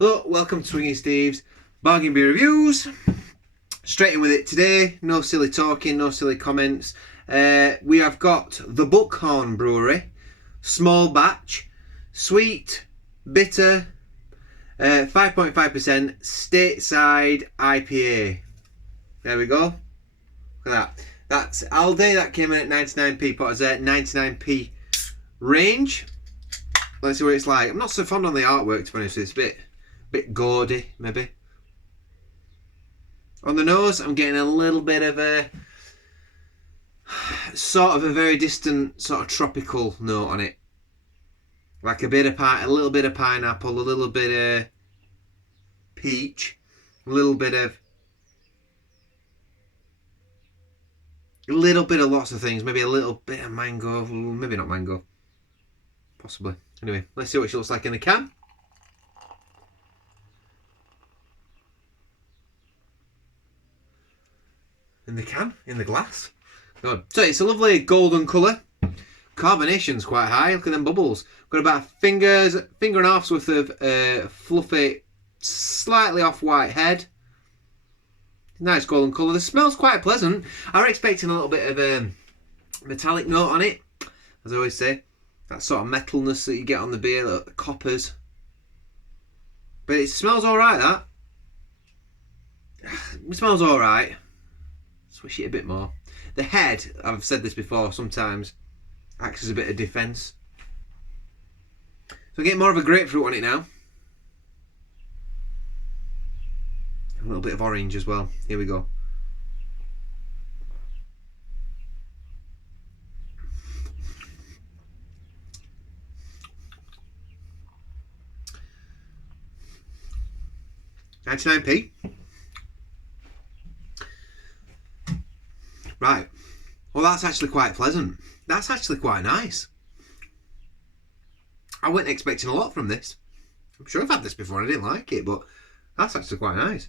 Hello, welcome to Swiggin Steve's Bargain Beer Reviews. Straight in with it today, no silly talking, no silly comments. We have got the Buckhorn Brewery, small batch, sweet, bitter, 5.5% Stateside IPA. There we go. Look at that. That's Aldi, that came in at 99p, put us at 99p range. Let's see what it's like. I'm not so fond on the artwork, to be honest. It's a bit gaudy, maybe. On the nose, I'm getting a little bit of a sort of a very distant sort of tropical note on it, like a little bit of pineapple, a little bit of peach, a little bit of lots of things. Maybe a little bit of mango, maybe not mango, possibly. Anyway, let's see what she looks like in the can. In the glass. Good. So it's a lovely golden colour. Carbonation's quite high. Look at them bubbles. Got about finger and a half's worth of fluffy, slightly off-white head. Nice golden colour. The smell's quite pleasant. I was expecting a little bit of a metallic note on it, as I always say. That sort of metalness that you get on the beer, like the coppers. But it smells alright, that. It smells alright. Swish it a bit more. The head, I've said this before, sometimes acts as a bit of defence. So I get more of a grapefruit on it now. A little bit of orange as well. Here we go. £99p. Right. Well, that's actually quite pleasant. That's actually quite nice. I wasn't expecting a lot from this. I'm sure I've had this before and I didn't like it, but that's actually quite nice.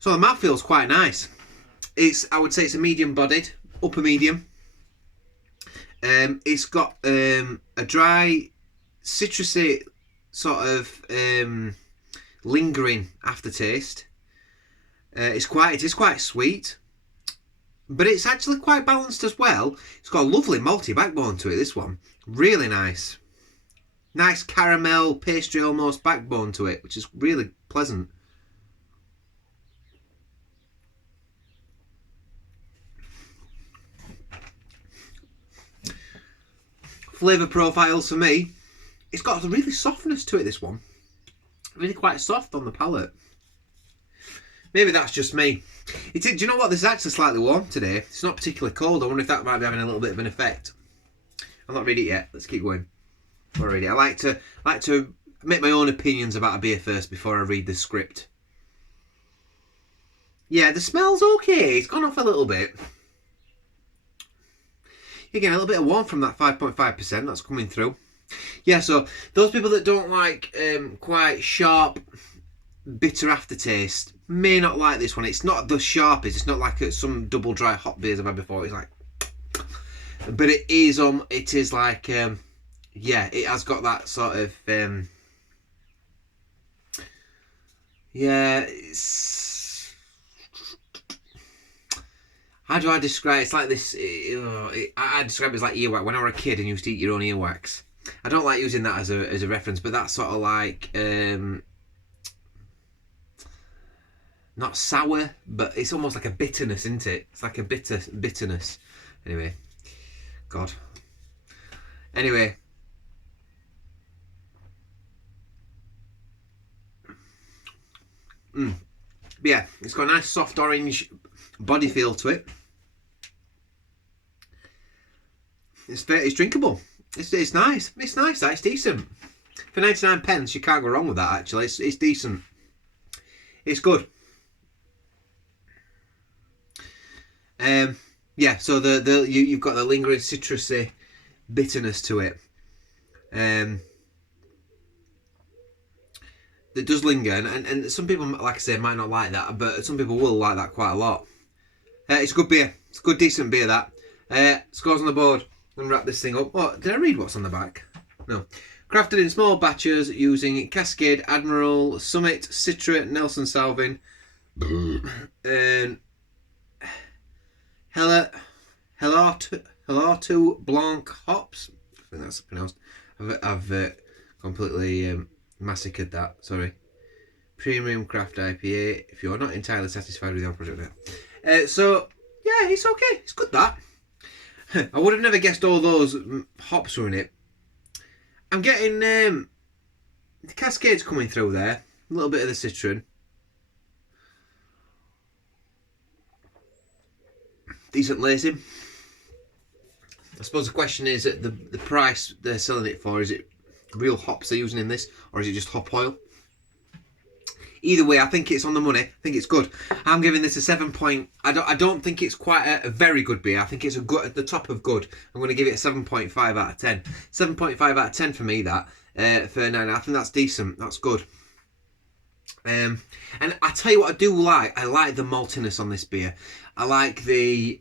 So the mouthfeel's quite nice. I would say it's a medium-bodied, upper medium. It's got a dry, citrusy sort of lingering aftertaste. It is quite sweet, but it's actually quite balanced as well. It's got a lovely malty backbone to it, this one. Really nice. Nice caramel, pastry almost backbone to it, which is really pleasant. Flavour profiles for me, it's got a really softness to it, this one. Really quite soft on the palate. Maybe that's just me. Do you know what? This is actually slightly warm today. It's not particularly cold. I wonder if that might be having a little bit of an effect. I've not read it yet. Let's keep going. Before I read it, I like to make my own opinions about a beer first before I read the script. Yeah, the smell's okay. It's gone off a little bit. Again, a little bit of warmth from that 5.5% that's coming through. Yeah, so those people that don't like quite sharp, bitter aftertaste may not like this one. It's not the sharpest. It's not like some double dry hop beers I've had before. It's like, but it is like yeah, it has got that sort of yeah. How do I describe it? It's like this. I describe it as like earwax. When I was a kid and you used to eat your own earwax. I don't like using that as a reference, but that's sort of like not sour, but it's almost like a bitterness, isn't it? It's like a bitterness. Anyway, God. Anyway. Yeah, it's got a nice soft orange body feel to it. It's drinkable. It's nice. It's nice. It's decent. For 99p, you can't go wrong with that. Actually, it's decent. It's good. Yeah. So you've got the lingering citrusy bitterness to it. That does linger, and some people, like I say, might not like that, but some people will like that quite a lot. It's a good beer. It's a good, decent beer, that. Scores on the board. I'm going to wrap this thing up. Oh, did I read what's on the back? No. Crafted in small batches using Cascade, Admiral, Summit, Citra, Nelson Salvin, and Helatu Blanc hops. I think that's pronounced. I've completely massacred that. Sorry. Premium craft IPA. If you're not entirely satisfied with your project now. So yeah, it's okay. It's good that. I would have never guessed all those hops were in it. I'm getting the Cascades coming through there. A little bit of the citron. Decent lacing. I suppose the question is that the price they're selling it for, is it real hops they're using in this, or is it just hop oil? Either way, I think it's on the money. I think it's good. I'm giving this a 7 point. I don't think it's quite a very good beer. I think it's a good, at the top of good. I'm going to give it a 7.5 out of 10. 7.5 out of 10 for me, that. For 9. I think that's decent. That's good. And I tell you what I do like. I like the maltiness on this beer. I like the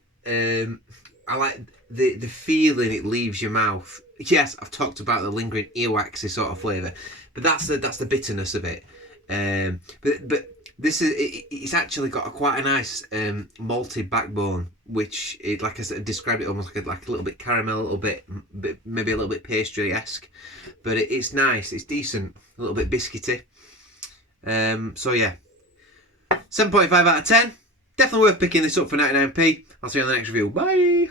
feeling it leaves your mouth. Yes, I've talked about the lingering earwaxy sort of flavour, but that's the bitterness of it. But this is it's actually got quite a nice malty backbone, which it, like I said, described it almost like a little bit caramel, a little bit maybe a little bit pastry-esque, but it's nice, it's decent, a little bit biscuity. So yeah, 7.5 out of 10. Definitely worth picking this up for 99p. I'll see you on the next review. Bye.